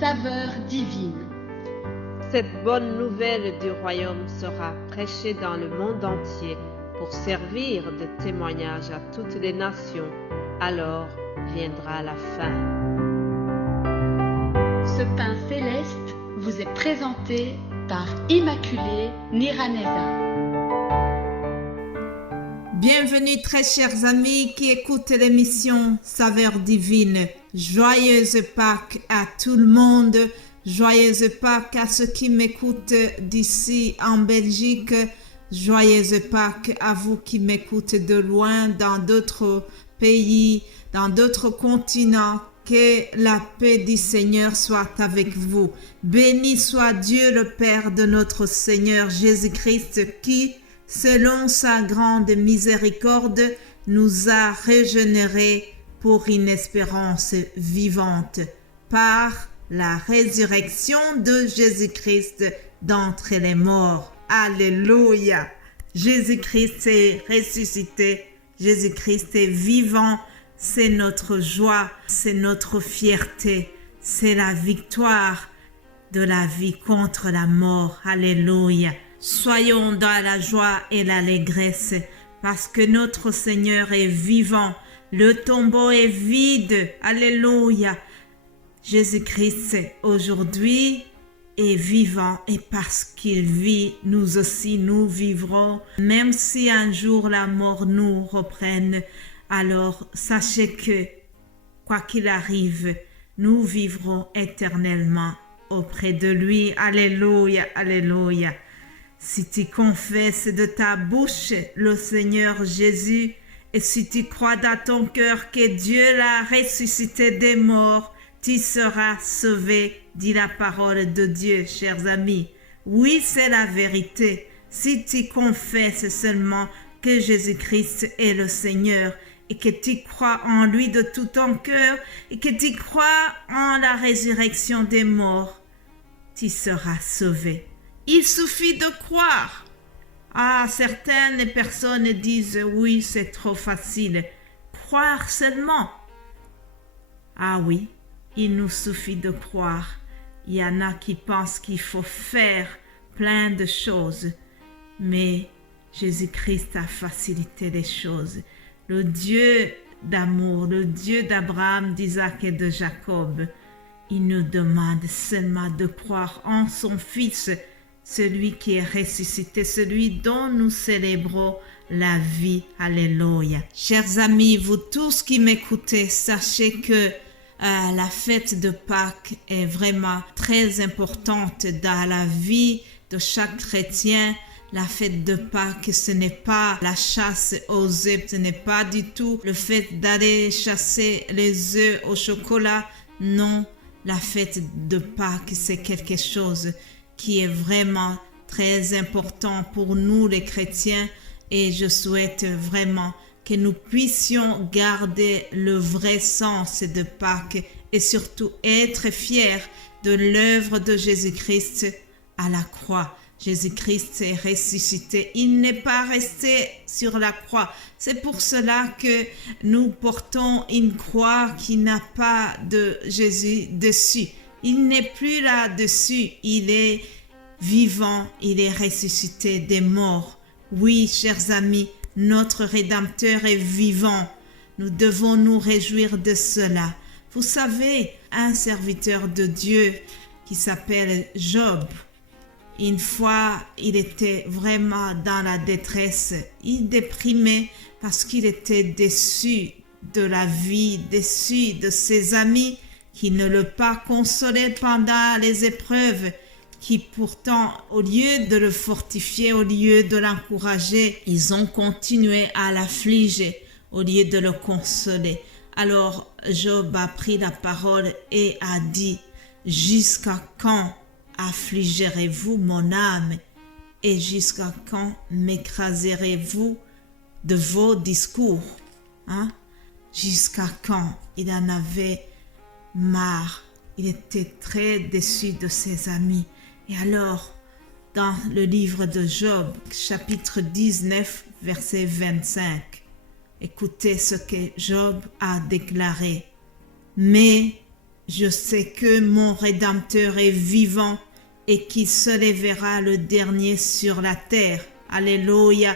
saveur divine. Cette bonne nouvelle du royaume sera prêchée dans le monde entier pour servir de témoignage à toutes les nations. Alors viendra la fin. Ce pain céleste vous est présenté par Immaculée Niraneza. Bienvenue très chers amis qui écoutent l'émission Saveur divine. Joyeuse Pâques à tout le monde. Joyeuse Pâques à ceux qui m'écoutent d'ici en Belgique. Joyeuse Pâques à vous qui m'écoutez de loin dans d'autres pays, dans d'autres continents. Que la paix du Seigneur soit avec vous. Béni soit Dieu le Père de notre Seigneur Jésus-Christ qui, selon sa grande miséricorde, nous a régénérés pour une espérance vivante par la résurrection de Jésus-Christ d'entre les morts. Alléluia! Jésus-Christ est ressuscité, Jésus-Christ est vivant, c'est notre joie, c'est notre fierté, c'est la victoire de la vie contre la mort. Alléluia! Soyons dans la joie et l'allégresse parce que notre Seigneur est vivant. Le tombeau est vide. Alléluia. Jésus-Christ aujourd'hui est vivant et parce qu'il vit, nous aussi nous vivrons. Même si un jour la mort nous reprenne, alors sachez que, quoi qu'il arrive, nous vivrons éternellement auprès de lui. Alléluia, alléluia. Si tu confesses de ta bouche le Seigneur Jésus et si tu crois dans ton cœur que Dieu l'a ressuscité des morts, tu seras sauvé, dit la parole de Dieu, chers amis. Oui, c'est la vérité. Si tu confesses seulement que Jésus-Christ est le Seigneur et que tu crois en lui de tout ton cœur et que tu crois en la résurrection des morts, tu seras sauvé. Il suffit de croire. Ah, certaines personnes disent oui, c'est trop facile. Croire seulement. Ah oui, il nous suffit de croire. Il y en a qui pensent qu'il faut faire plein de choses. Mais Jésus-Christ a facilité les choses. Le Dieu d'amour, le Dieu d'Abraham, d'Isaac et de Jacob, il nous demande seulement de croire en son Fils, celui qui est ressuscité, celui dont nous célébrons la vie. Alléluia. Chers amis, vous tous qui m'écoutez, sachez que la fête de Pâques est vraiment très importante dans la vie de chaque chrétien. La fête de Pâques, ce n'est pas la chasse aux œufs, ce n'est pas du tout le fait d'aller chasser les œufs au chocolat. Non, la fête de Pâques, c'est quelque chose qui est vraiment très important pour nous les chrétiens et je souhaite vraiment que nous puissions garder le vrai sens de Pâques et surtout être fiers de l'œuvre de Jésus-Christ à la croix. Jésus-Christ est ressuscité, il n'est pas resté sur la croix. C'est pour cela que nous portons une croix qui n'a pas de Jésus dessus. Il n'est plus là-dessus, il est vivant, il est ressuscité des morts. Oui, chers amis, notre Rédempteur est vivant. Nous devons nous réjouir de cela. Vous savez, un serviteur de Dieu qui s'appelle Job, une fois, il était vraiment dans la détresse. Il déprimait parce qu'il était déçu de la vie, déçu de ses amis qui ne le pas consolaient pendant les épreuves, qui pourtant, au lieu de le fortifier, au lieu de l'encourager, ils ont continué à l'affliger au lieu de le consoler. Alors Job a pris la parole et a dit « Jusqu'à quand affligerez-vous mon âme et jusqu'à quand m'écraserez-vous de vos discours ?» Jusqu'à quand? Il en avait marre. Il était très déçu de ses amis. Et alors, dans le livre de Job, chapitre 19, verset 25, écoutez ce que Job a déclaré. « Mais je sais que mon Rédempteur est vivant et qu'il se lèvera le dernier sur la terre. Alléluia.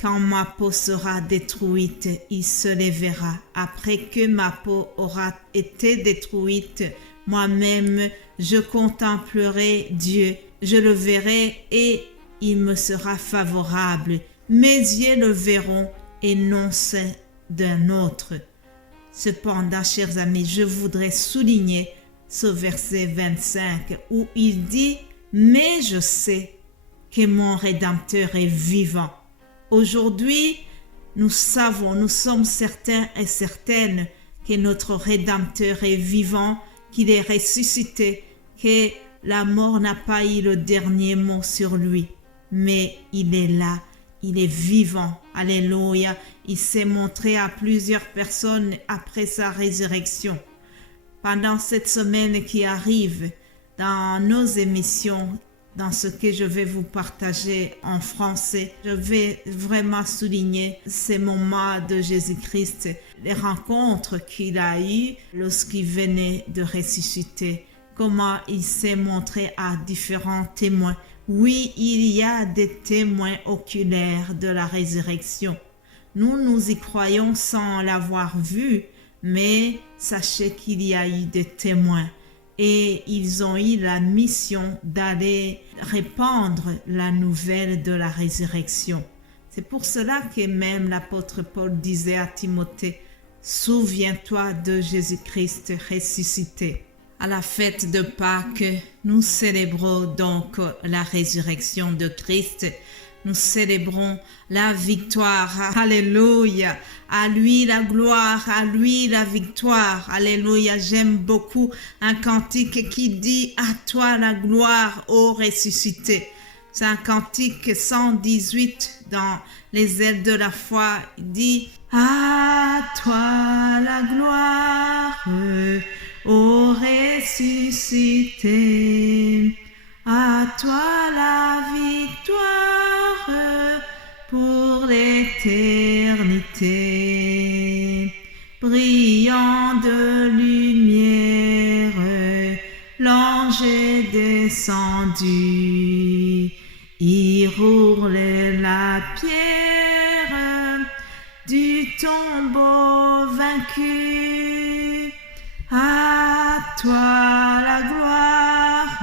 Quand ma peau sera détruite, il se lèvera. Après que ma peau aura été détruite, moi-même, je contemplerai Dieu. Je le verrai et il me sera favorable. Mes yeux le verront et non ceux d'un autre. Cependant, chers amis, je voudrais souligner ce verset 25 où il dit « Mais je sais que mon Rédempteur est vivant ». Aujourd'hui, nous savons, nous sommes certains et certaines que notre Rédempteur est vivant, qu'il est ressuscité, que la mort n'a pas eu le dernier mot sur lui. Mais il est là, il est vivant. Alléluia. Il s'est montré à plusieurs personnes après sa résurrection. Pendant cette semaine qui arrive, dans nos émissions, dans ce que je vais vous partager en français, je vais vraiment souligner ces moments de Jésus-Christ, les rencontres qu'il a eues lorsqu'il venait de ressusciter, comment il s'est montré à différents témoins. Oui, il y a des témoins oculaires de la résurrection. Nous y croyons sans l'avoir vu, mais sachez qu'il y a eu des témoins. Et ils ont eu la mission d'aller répandre la nouvelle de la résurrection. C'est pour cela que même l'apôtre Paul disait à Timothée, « Souviens-toi de Jésus-Christ ressuscité ». À la fête de Pâques, nous célébrons donc la résurrection de Christ. Nous célébrons la victoire. Alléluia. À lui la gloire, à lui la victoire. Alléluia. J'aime beaucoup un cantique qui dit « À toi la gloire, ô ressuscité ». C'est un cantique 118 dans les ailes de la foi. Il dit « À toi la gloire, ô ressuscité. À toi la victoire pour l'éternité. Brillant de lumière, l'ange est descendu. Il roulait la pierre du tombeau vaincu. À toi la gloire,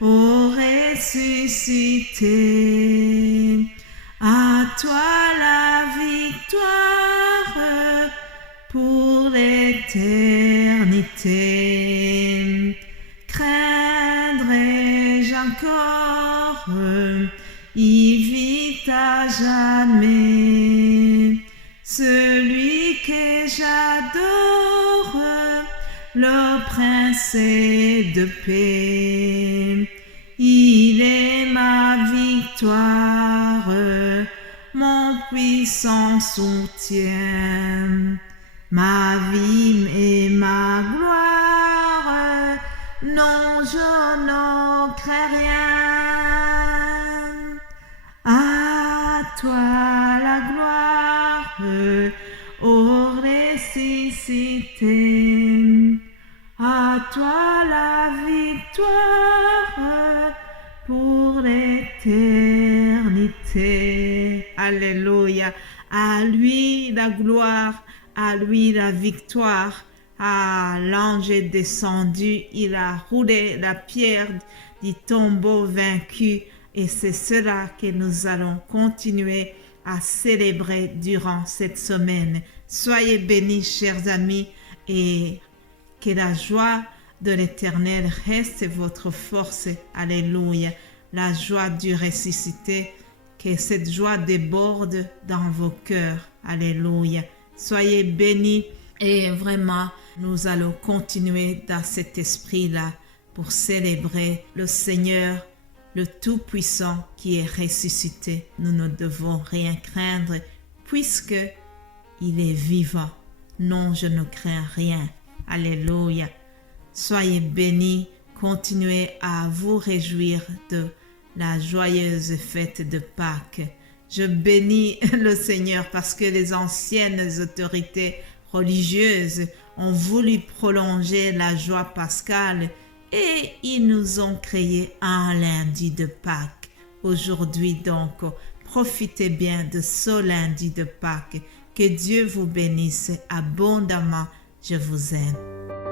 ô ressuscité. À toi la victoire pour l'éternité. Craindrai-je encore, il vit à jamais, celui que j'adore, le prince de paix. Il est ma victoire, mon puissant soutien, ma vie et ma gloire. Non, je n'en crains rien. À toi la gloire, ô ressuscité. À toi la victoire pour l'éternité. Alléluia. À lui la gloire, à lui la victoire. Ah, l'ange est descendu, il a roulé la pierre du tombeau vaincu. Et c'est cela que nous allons continuer à célébrer durant cette semaine. Soyez bénis, chers amis, et que la joie de l'Éternel reste votre force. Alléluia. La joie du ressuscité, que cette joie déborde dans vos cœurs. Alléluia. Soyez bénis et vraiment, nous allons continuer dans cet esprit-là pour célébrer le Seigneur, le Tout-Puissant qui est ressuscité. Nous ne devons rien craindre puisque il est vivant. Non, je ne crains rien. Alléluia. Soyez bénis, continuez à vous réjouir de la joyeuse fête de Pâques. Je bénis le Seigneur parce que les anciennes autorités religieuses ont voulu prolonger la joie pascale et ils nous ont créé un lundi de Pâques. Aujourd'hui donc, profitez bien de ce lundi de Pâques. Que Dieu vous bénisse abondamment. Je vous aime.